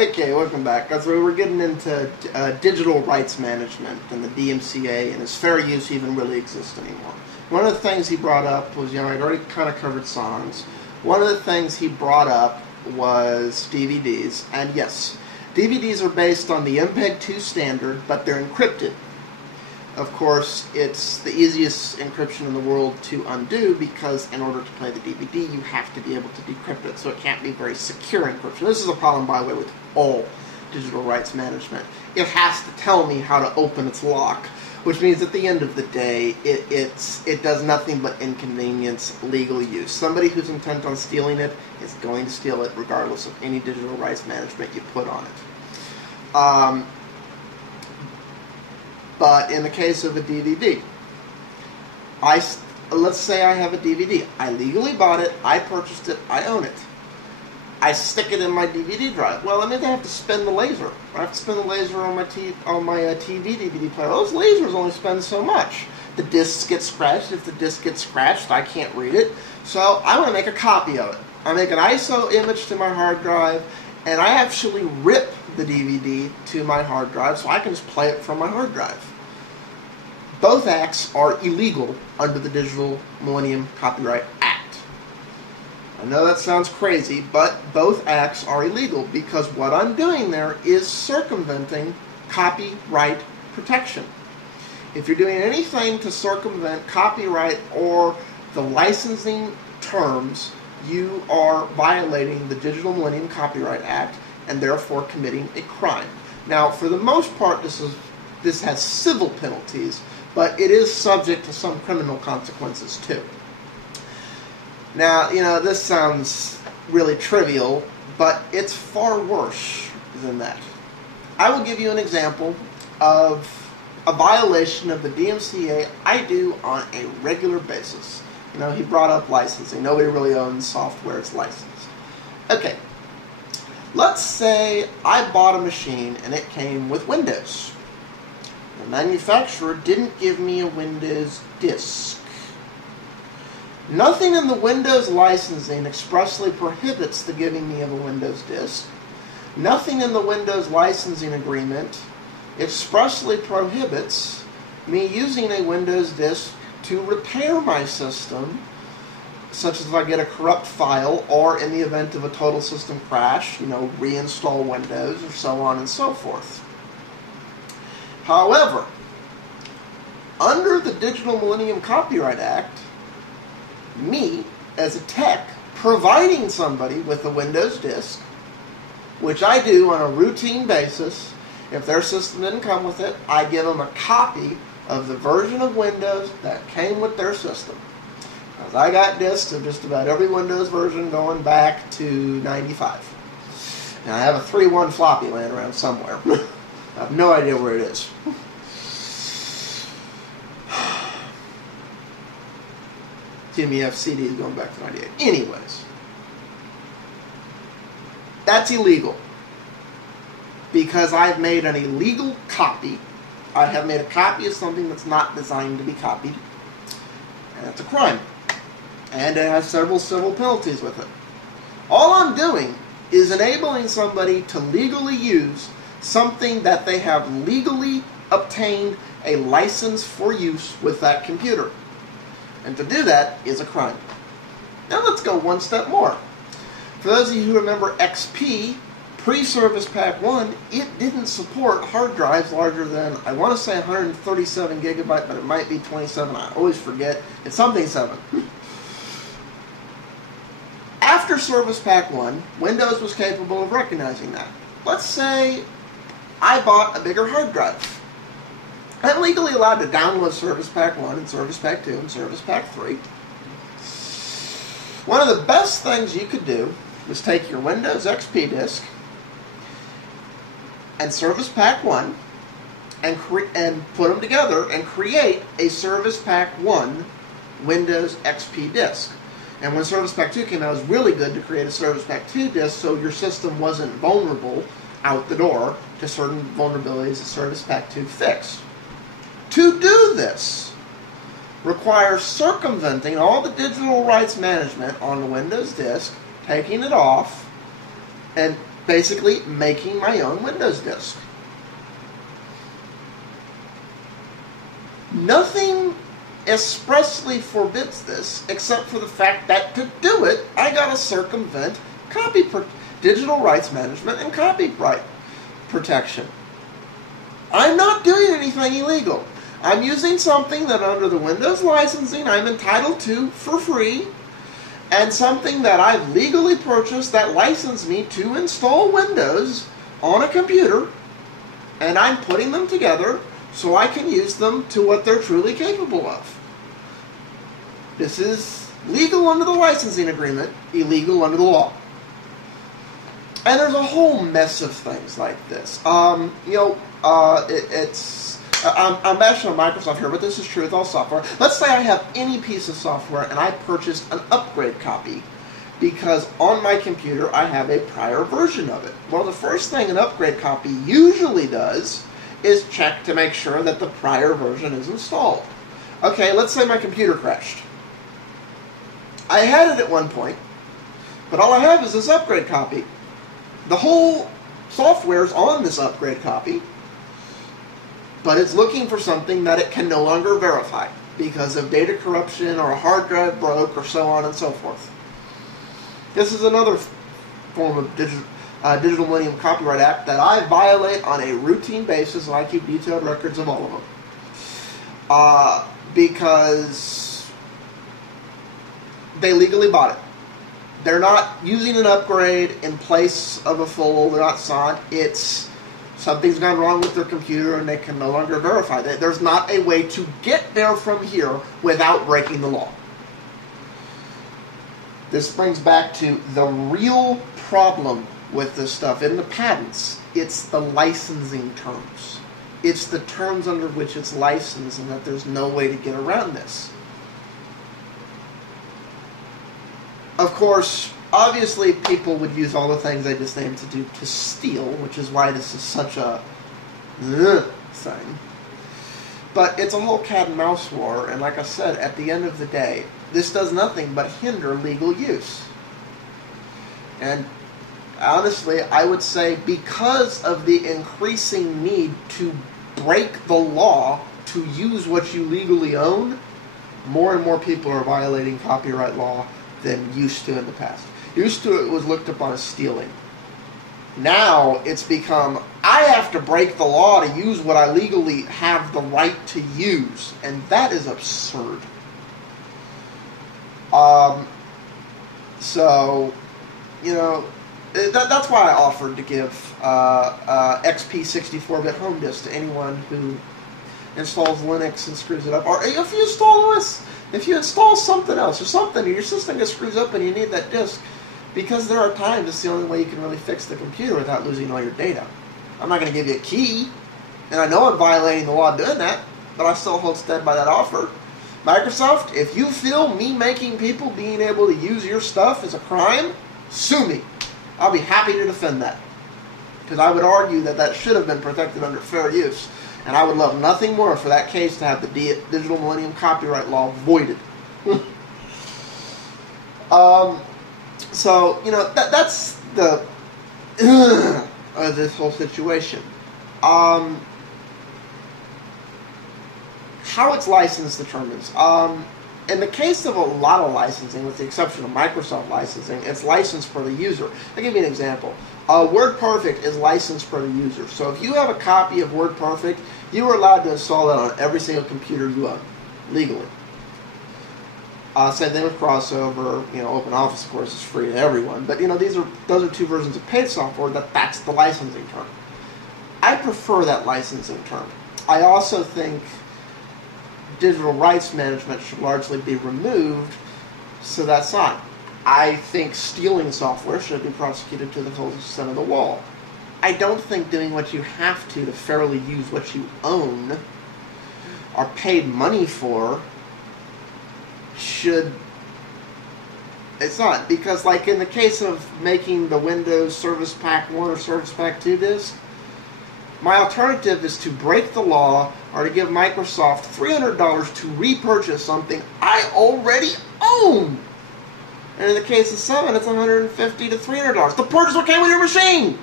Okay, welcome back. That's where we're getting into digital rights management and the DMCA and its fair use even really exists anymore. One of the things he brought up was, I'd already kind of covered songs. One of the things he brought up was DVDs, and yes, DVDs are based on the MPEG-2 standard, but they're encrypted. Of course, it's the easiest encryption in the world to undo because in order to play the DVD, you have to be able to decrypt it, so it can't be very secure encryption. This is a problem, by the way, with all digital rights management. It has to tell me how to open its lock, which means at the end of the day, it does nothing but inconvenience legal use. Somebody who's intent on stealing it is going to steal it regardless of any digital rights management you put on it. But in the case of a DVD, let's say I have a DVD. I legally bought it, I purchased it, I own it. I stick it in my DVD drive. Well, I mean, I have to spin the laser. I have to spin the laser on my TV DVD player. Those lasers only spend so much. The discs get scratched. If the disc gets scratched, I can't read it. So I want to make a copy of it. I make an ISO image to my hard drive, and I actually rip the DVD to my hard drive so I can just play it from my hard drive. Both acts are illegal under the Digital Millennium Copyright Act. I know that sounds crazy, but both acts are illegal because what I'm doing there is circumventing copyright protection. If you're doing anything to circumvent copyright or the licensing terms, you are violating the Digital Millennium Copyright Act and therefore committing a crime. Now, for the most part, this has civil penalties, but it is subject to some criminal consequences too. Now, this sounds really trivial, but it's far worse than that. I will give you an example of a violation of the DMCA I do on a regular basis. He brought up licensing. Nobody really owns software that's licensed. Okay, let's say I bought a machine and it came with Windows. The manufacturer didn't give me a Windows disk. Nothing in the Windows licensing expressly prohibits the giving me of a Windows disk. Nothing in the Windows licensing agreement expressly prohibits me using a Windows disk to repair my system, such as if I get a corrupt file or in the event of a total system crash, reinstall Windows or so on and so forth. However, under the Digital Millennium Copyright Act, me, as a tech, providing somebody with a Windows disk, which I do on a routine basis, if their system didn't come with it, I give them a copy of the version of Windows that came with their system. Because I got disks of just about every Windows version going back to 95. And I have a 3.1 floppy laying around somewhere. I have no idea where it is. TMEF CDs going back to 98. Anyways, that's illegal because I've made an illegal copy. I have made a copy of something that's not designed to be copied, and that's a crime. And it has several civil penalties with it. All I'm doing is enabling somebody to legally use something that they have legally obtained a license for use with that computer. And to do that is a crime. Now let's go one step more. For those of you who remember XP, pre-Service Pack 1, it didn't support hard drives larger than, I want to say 137 gigabyte, but it might be 27. I always forget. It's something 7. After Service Pack 1, Windows was capable of recognizing that. Let's say I bought a bigger hard drive. I'm legally allowed to download Service Pack 1 and Service Pack 2 and Service Pack 3. One of the best things you could do was take your Windows XP disk and Service Pack 1 and put them together and create a Service Pack 1 Windows XP disk. And when Service Pack 2 came out, it was really good to create a Service Pack 2 disk so your system wasn't vulnerable out the door to certain vulnerabilities that Service Pack 2 fixed. To do this requires circumventing all the digital rights management on the Windows disk, taking it off, and basically making my own Windows disk. Nothing expressly forbids this, except for the fact that to do it, I gotta circumvent digital rights management and copyright protection. I'm not doing anything illegal. I'm using something that under the Windows licensing I'm entitled to for free, and something that I've legally purchased that licensed me to install Windows on a computer, and I'm putting them together so I can use them to what they're truly capable of. This is legal under the licensing agreement, illegal under the law. And there's a whole mess of things like this. I'm bashing on Microsoft here, but this is true with all software. Let's say I have any piece of software and I purchased an upgrade copy because on my computer I have a prior version of it. Well, the first thing an upgrade copy usually does is check to make sure that the prior version is installed. Okay, let's say my computer crashed. I had it at one point, but all I have is this upgrade copy. The whole software's on this upgrade copy, but it's looking for something that it can no longer verify because of data corruption or a hard drive broke or so on and so forth. This is another form of Digital Millennium Copyright Act that I violate on a routine basis, and I keep detailed records of all of them. Because they legally bought it. They're not using an upgrade in place of a full, they're not it's something's gone wrong with their computer and they can no longer verify that. There's not a way to get there from here without breaking the law. This brings back to the real problem with this stuff in the patents. It's the licensing terms. It's the terms under which it's licensed, and that there's no way to get around this. Of course, obviously people would use all the things I just named to do to steal, which is why this is such a thing. But it's a whole cat and mouse war, and like I said, at the end of the day, this does nothing but hinder legal use. And honestly, I would say because of the increasing need to break the law to use what you legally own, more and more people are violating copyright law than used to in the past. Used to, it was looked upon as stealing. Now it's become, I have to break the law to use what I legally have the right to use, and that is absurd. So, you know, that's why I offered to give XP 64-bit home disk to anyone who installs Linux and screws it up. Or if you install OS, if you install something else or something, and your system gets screws up and you need that disk, because there are times it's the only way you can really fix the computer without losing all your data. I'm not going to give you a key, and I know I'm violating the law doing that, but I still hold stead by that offer. Microsoft, if you feel me making people being able to use your stuff is a crime, sue me. I'll be happy to defend that. Because I would argue that that should have been protected under fair use. And I would love nothing more for that case to have the Digital Millennium Copyright Law voided. So, you know, that's the this whole situation. How it's licensed determines. In the case of a lot of licensing, with the exception of Microsoft licensing, it's licensed per the user. I'll give you an example. WordPerfect is licensed per the user. So if you have a copy of WordPerfect, you are allowed to install that on every single computer you own, legally. Same thing with Crossover. You know, OpenOffice, of course, is free to everyone. But you know, those are two versions of paid software. That's the licensing term. I prefer that licensing term. I also think digital rights management should largely be removed, so that's fine. I think stealing software should be prosecuted to the full extent of the law. I don't think doing what you have to fairly use what you own or paid money for should... It's not, because like in the case of making the Windows Service Pack 1 or Service Pack 2 disk, my alternative is to break the law or to give Microsoft $300 to repurchase something I already own. And in the case of 7, it's $150 to $300. The part is what came with your machine.